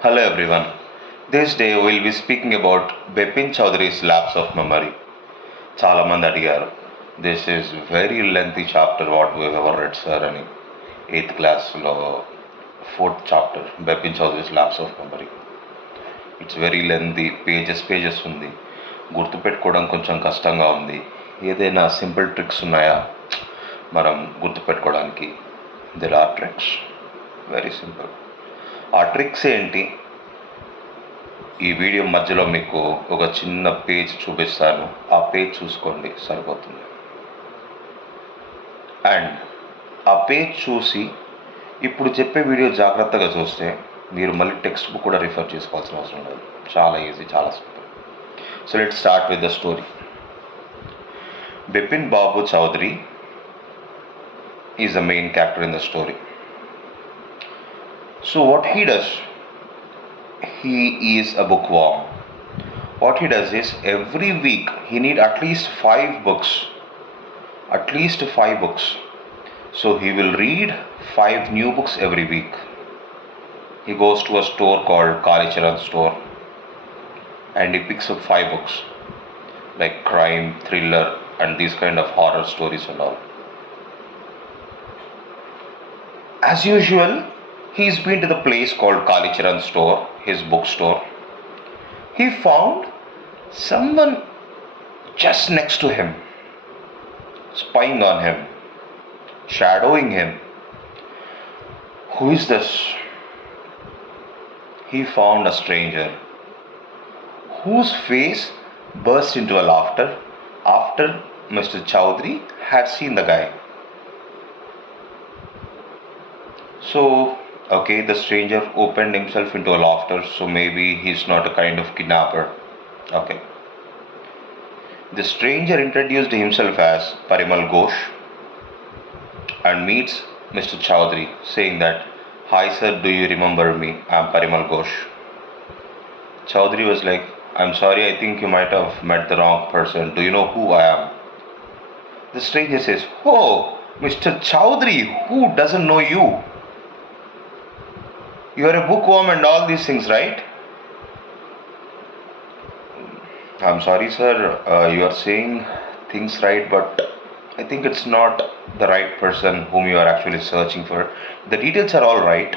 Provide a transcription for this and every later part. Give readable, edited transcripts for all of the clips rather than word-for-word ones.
Hello everyone. This day we'll be speaking about Bepin Choudhary's lapse of memory. చాలా మంది అడిగారు. This is very lengthy chapter what we have ever read sir అని 8th classలో 4th chapter Bepin Choudhary's lapse of memory. It's very lengthy, pages ఉంది. గుర్తుపెట్టుకోవడం కొంచెం కష్టంగా ఉంది. ఏదైనా simple tricks ఉన్నాయా మనం గుర్తుపెట్టుకోవడానికి? There are tricks, very simple. ఆ ట్రిక్స్ ఏంటి? ఈ వీడియో మధ్యలో మీకు ఒక చిన్న పేజ్ చూపిస్తాను, ఆ పేజ్ చూసుకోండి సరిపోతుంది. అండ్ ఆ పేజ్ చూసి ఇప్పుడు చెప్పే వీడియో జాగ్రత్తగా చూస్తే మీరు మళ్ళీ టెక్స్ట్ బుక్ కూడా రిఫర్ చేసుకోవాల్సిన అవసరం లేదు. చాలా ఈజీ, చాలా simple. So let's start with the story. Bipin Babu Chowdhury is the main character in the story. So what he does, he is a bookworm. What he does is every week he need at least 5 books. At least 5 books. So he will read 5 new books every week. He goes to a store called Kalicharan store and he picks up 5 books like crime, thriller and these kind of horror stories and all. As usual, he's been to the place called Kalicharan store, his bookstore. He found someone just next to him, spying on him, shadowing him. Who is this? He found a stranger whose face burst into a laughter after Mr. Choudhary had seen the guy. So, okay, the stranger opened himself into a laughter, so maybe he's not a kind of kidnapper. Okay. The stranger introduced himself as Parimal Ghosh and meets Mr. Choudhary, saying that, "Hi sir, do you remember me? I'm Parimal Ghosh." Choudhary was like, "I'm sorry, I think you might have met the wrong person. Do you know who I am?" The stranger says, "Oh, Mr. Choudhary, who doesn't know you? You are a bookworm and all these things, right?" "I'm sorry sir, you are saying things right, but I think it's not the right person whom you are actually searching for. The details are all right.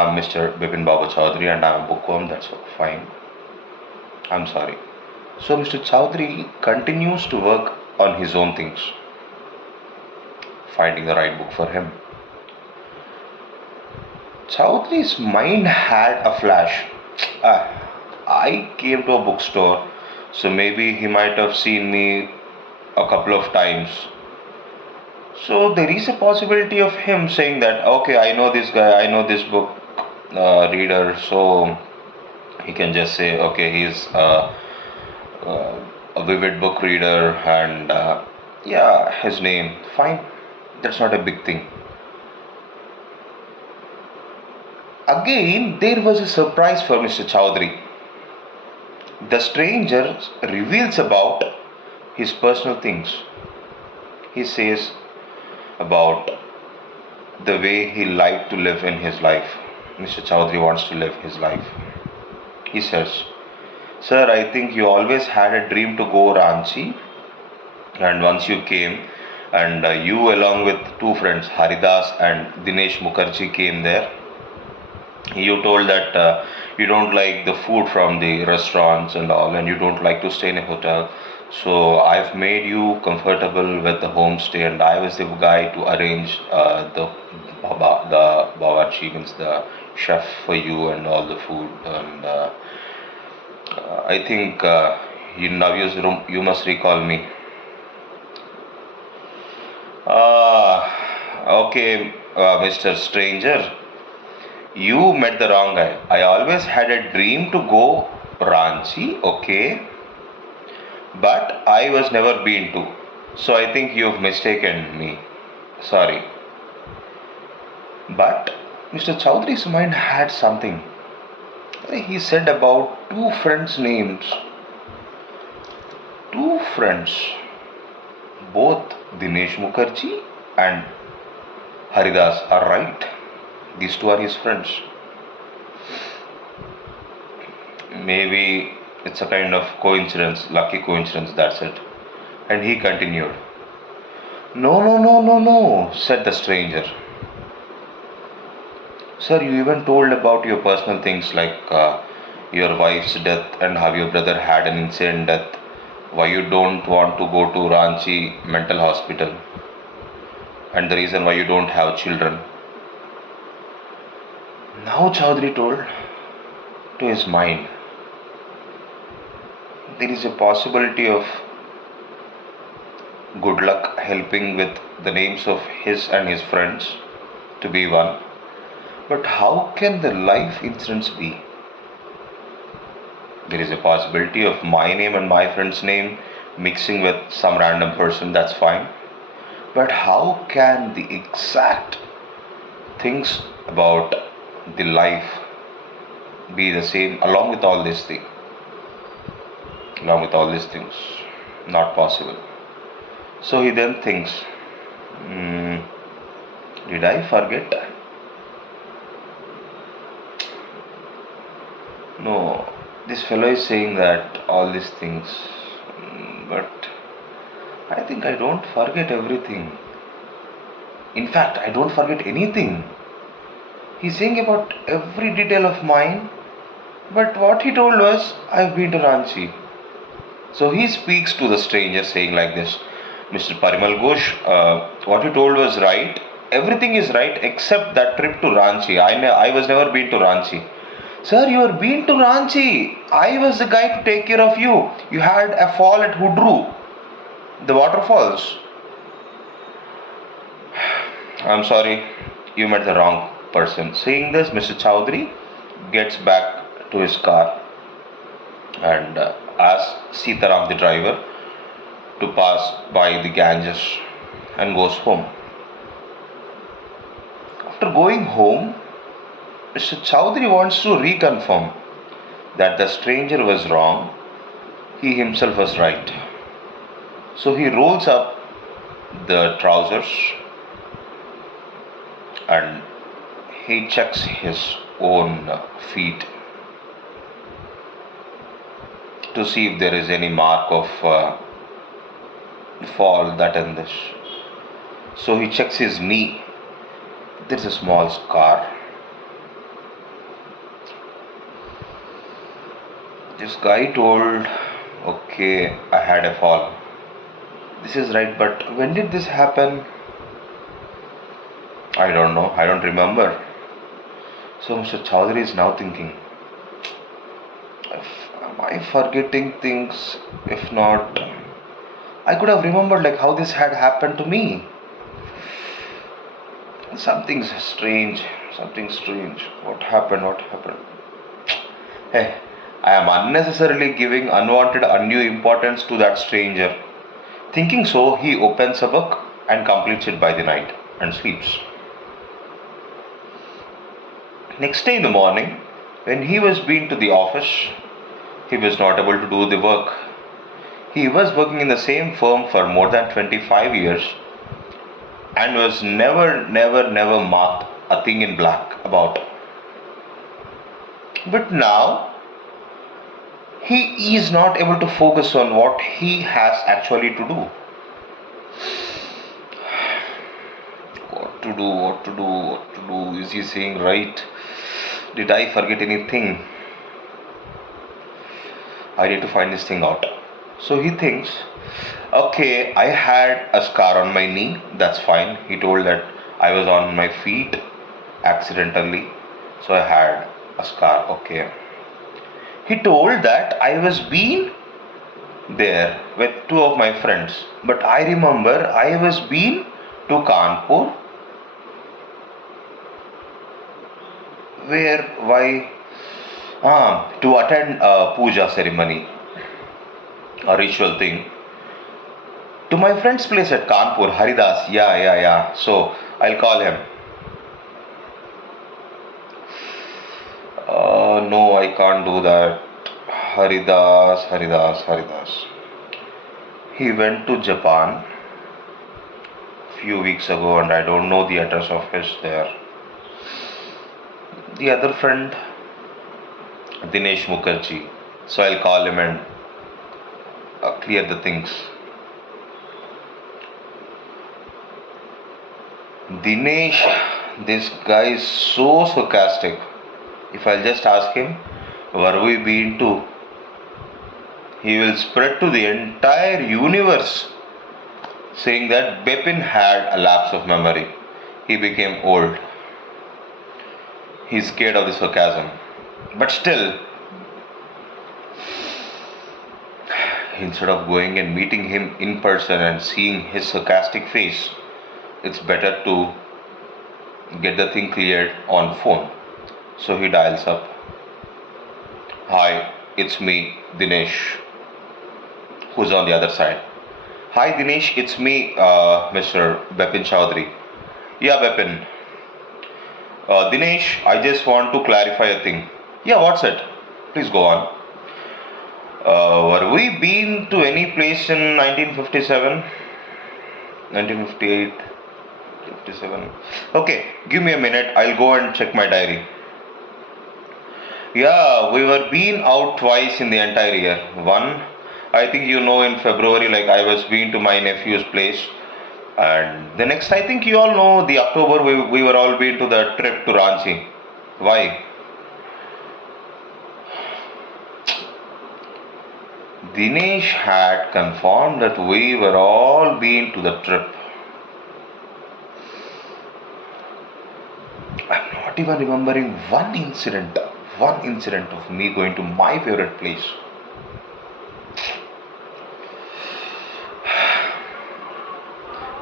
I'm Mr. Bepin Babu Choudhary and I'm a bookworm, that's fine. I'm sorry." So Mr. Choudhary continues to work on his own things, finding the right book for him. Choudhary's mind had a flash. I came to a bookstore, so maybe he might have seen me a couple of times. So there is a possibility of him saying that, okay, I know this guy, I know this book reader, so he can just say, okay, he's a vivid book reader and yeah, his name, fine, that's not a big thing. Again, there was a surprise for Mr. Choudhary. The stranger reveals about his personal things. He says about the way he liked to live in his life. Mr. Choudhary wants to live his life. He says, "Sir, I think you always had a dream to go Ranchi, and once you came, and you along with 2 friends, Haridas and Dinesh Mukherjee, came there. You told that you don't like the food from the restaurants and all, and you don't like to stay in a hotel. So I've made you comfortable with the homestay, and I was the guy to arrange the bawarchi, means the chef, for you and all the food. And I think you must recall me." Okay, Mr. Stranger, you met the wrong guy. I always had a dream to go Ranchi, okay, but I was never been to. So I think you've mistaken me. Sorry. But Mr. Choudhary's mind had something. He said about 2 friends' names. 2 friends. Both Dinesh Mukherjee and Haridas are right. These 2 are his friends. Maybe it's a kind of coincidence, lucky coincidence, that's it. And he continued. No, no, no, no, no, said the stranger. Sir, you even told about your personal things like your wife's death and how your brother had an insane death. Why you don't want to go to Ranchi mental hospital and the reason why you don't have children. Now Chaudhary told to his mind, there is a possibility of good luck helping with the names of his and his friends to be one. But how can the life insurance be? There is a possibility of my name and my friend's name mixing with some random person, that's fine. But how can the exact things about the life be the same along with all these things? Along with all these things, not possible. So he then thinks, hmm, did I forget? No, this fellow is saying that all these things, but I think I don't forget everything. In fact, I don't forget anything. He's saying about every detail of mine, but what he told was, I've been to Ranchi. So he speaks to the stranger saying like this, Mr. Parimal Ghosh, what you told was right. Everything is right except that trip to Ranchi. I was never been to Ranchi. Sir, you have been to Ranchi. I was the guy to take care of you. You had a fall at Hudru, the waterfalls. I'm sorry, you met the wrong person. Saying this, Mr. Chowdhury gets back to his car and asks Sitaram, the driver, to pass by the Ganges and goes home. After going home, Mr. Chowdhury wants to reconfirm that the stranger was wrong, he himself was right. So he rolls up the trousers and he checks his own feet to see if there is any mark of fall that in this. So he checks his knee. There's a small scar. This guy told, okay, I had a fall. This is right, but when did this happen? I don't know, I don't remember. So Mr. Chowdhury is now thinking, am I forgetting things? If not, I could have remembered like how this had happened to me. Something strange, something strange. What happened? What happened? Hey, I am unnecessarily giving unwanted undue importance to that stranger. Thinking so, he opens a book and completes it by the night and sleeps. Next day in the morning, when he was been to the office, he was not able to do the work. He was working in the same firm for more than 25 years and was never marked a thing in black about. But now, he is not able to focus on what he has actually to do. What to do, what to do, what to do? Is he saying right? Did I forget anything? I need to find this thing out. So he thinks, okay, I had a scar on my knee, that's fine. He told that I was on my feet accidentally, so I had a scar, okay. He told that I was been there with two of my friends, but I remember I was been to Kanpur, where, why, to attend a puja ceremony, a ritual thing. To my friend's place at Kanpur, Haridas, yeah. So I'll call him. No, I can't do that. Haridas. He went to Japan few weeks ago and I don't know the address of his there. The other friend, Dinesh Mukherjee. So I'll call him and clear the things. Dinesh, this guy is so sarcastic. If I'll just ask him, where we been to? He will spread to the entire universe saying that Bepin had a lapse of memory. He became old. He's scared of the sarcasm. But still, instead of going and meeting him in person and seeing his sarcastic face, it's better to get the thing cleared on phone. So he dials up. Hi, it's me, Dinesh. Who's on the other side? Hi Dinesh, it's me, Mr. Bepin Choudhary. Yeah, Bepin. Dinesh, I just want to clarify a thing. Yeah, what's it? Please go on. Were we been to any place in 1957? 1958? 57? Okay, give me a minute. I'll go and check my diary. Yeah, we were been out twice in the entire year. One, I think you know, in February, like I was been to my nephew's place. And the next, I think you all know, the October we were all been to the trip to Ranchi. Why? Dinesh had confirmed that we were all been to the trip. I'm not even remembering one incident of me going to my favorite place.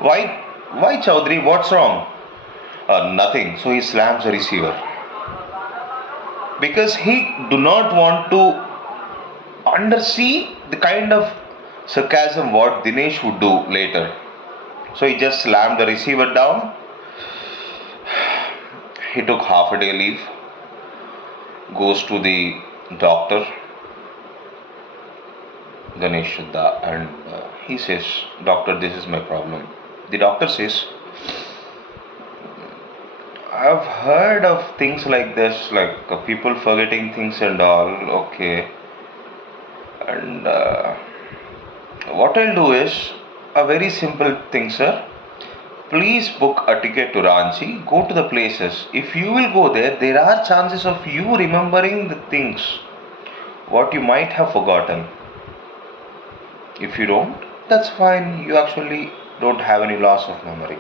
Why? Why, Chaudhary? What's wrong? Nothing. So he slams the receiver because he do not want to undersee the kind of sarcasm what Dinesh would do later. So he just slammed the receiver down. He took half a day leave, goes to the doctor, Ganesh Siddha, and he says, Doctor, this is my problem. The doctor says, I've heard of things like this, like people forgetting things and all, okay. And what I'll do is a very simple thing, sir. Please book a ticket to Ranchi, go to the places. If you will go there, there are chances of you remembering the things what you might have forgotten. If you don't, that's fine. You actually don't have any loss of memory.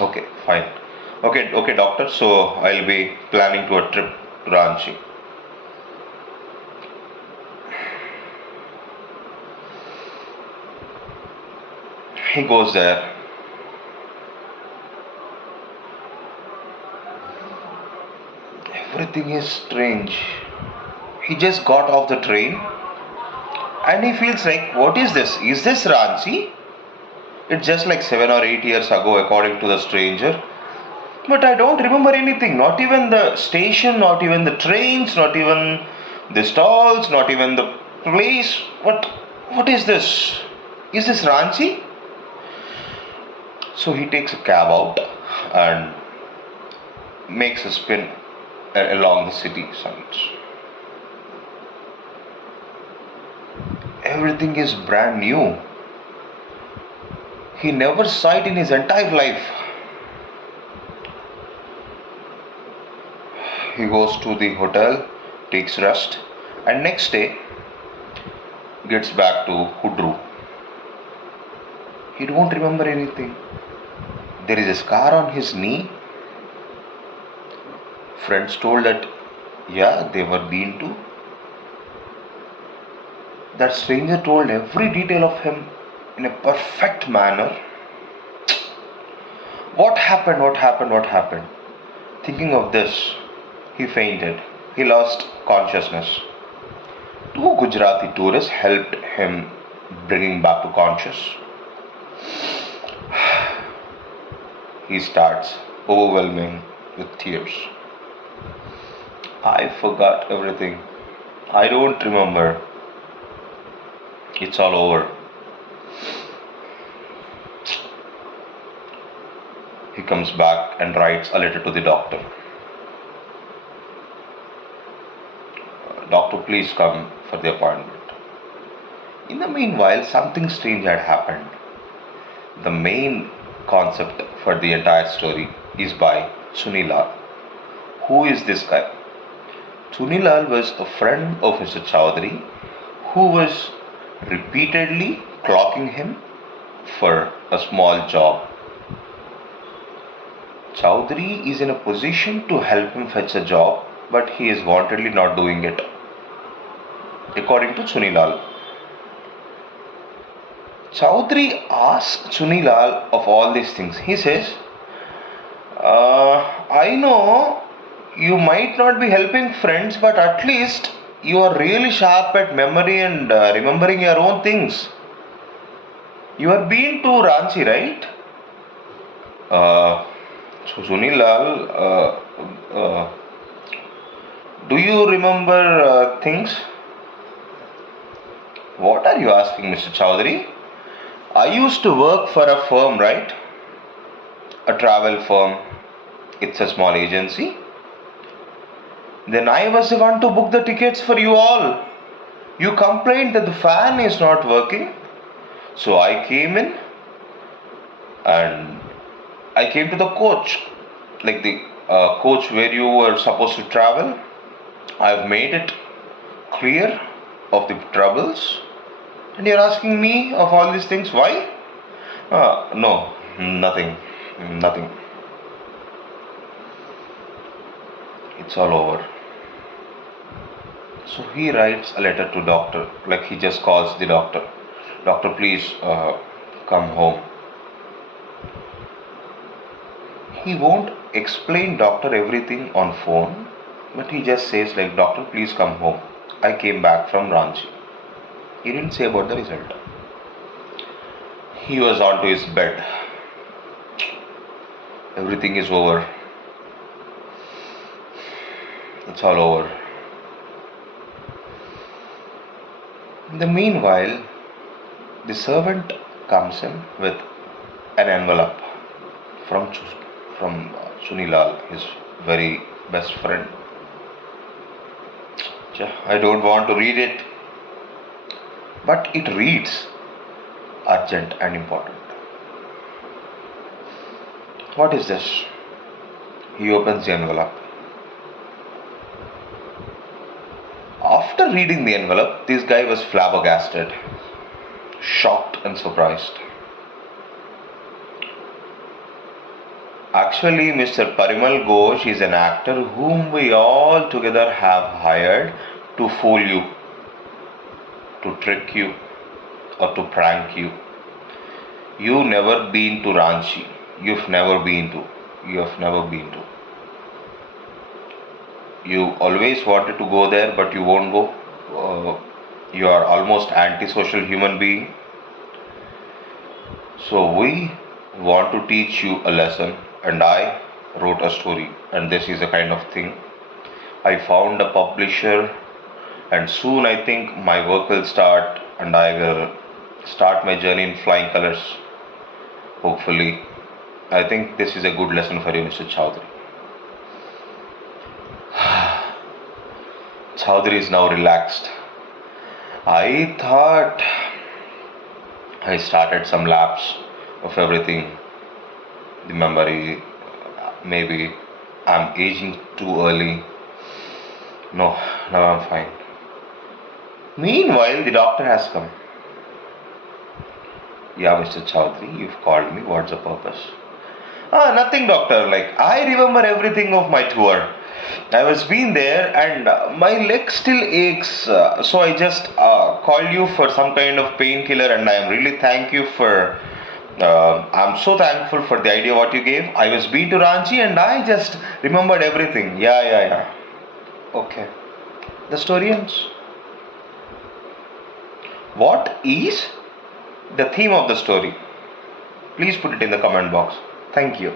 Okay, fine. Okay, doctor. So I'll be planning to a trip to Ranchi. He goes there. Everything is strange. He just got off the train and he feels like, what is this? Is this Ranchi? It's just like 7 or 8 years ago, according to the stranger. But I don't remember anything. Not even the station, not even the trains, not even the stalls, not even the place. What is this? Is this Ranchi? So he takes a cab out and makes a spin along the city sides. Everything is brand new. He never saw it in his entire life. He goes to the hotel, takes rest, and next day gets back to Hudru. He don't remember anything. There is a scar on his knee. Friends told that, yeah, they were been to. That stranger told every detail of him in a perfect manner. What happened? What happened? What happened? Thinking of this, he fainted. He lost consciousness. Two Gujarati tourists helped him bring him back to conscious. He starts overwhelming with tears. I forgot everything. I don't remember. It's all over. He comes back and writes a letter to the doctor. Doctor, please come for the appointment. In the meanwhile, something strange had happened. The main concept for the entire story is by Sunilal. Who is this guy? Sunilal was a friend of Mr. Chowdhury who was repeatedly clocking him for a small job. Chowdhury is in a position to help him fetch a job, but he is wantedly not doing it, according to Sunilal. Chowdhury asks Sunilal of all these things. He says, I know you might not be helping friends, but at least you are really sharp at memory and remembering your own things. You have been to Ranchi, right? So Sunilal, do you remember things? What are you asking, Mr. Chowdhury? I used to work for a firm, right? A travel firm. It's a small agency. Then I was the one to book the tickets for you all. You complained that the fan is not working. So I came in and I came to the coach, like the coach where you were supposed to travel. I've made it clear of the troubles. And you're asking me of all these things, why? No, nothing. Nothing. It's all over. So he writes a letter to doctor, like he just calls the doctor. Doctor, please come home. He won't explain doctor everything on phone, but he just says like, doctor, please come home. I came back from Ranchi. He didn't say about the result. He was on to his bed. Everything is over. It's all over. In the meanwhile, the servant comes in with an envelope from Sunilal, his very best friend. I don't want to read it, but it reads urgent and important. What is this? He opens the envelope. After reading the envelope, this guy was flabbergasted, shocked and surprised. Actually, Mr. Parimal Ghosh is an actor whom we all together have hired to fool you, to trick you, or to prank you. You've never been to Ranchi. You have never been to. You always wanted to go there, but you won't go. You are almost antisocial human being. So we want to teach you a lesson, and I wrote a story, and this is a kind of thing. I found a publisher, and soon I think my work will start, and I will start my journey in flying colors. Hopefully, I think this is a good lesson for you, Mr. Chowdhury. Chowdhury is now relaxed. I thought I started some lapse of everything. The memory, maybe I'm aging too early. No, now I'm fine. Meanwhile, the doctor has come. Yeah, Mr. Chowdhury, you've called me. What's the purpose? Nothing, doctor. Like, I remember everything of my tour. I was been there and my leg still aches. So I just called you for some kind of painkiller, and I am really thank you for. I'm so thankful for the idea what you gave. I was been to Ranchi and I just remembered everything. Yeah. Okay. The story ends. What is the theme of the story? Please put it in the comment box. Thank you.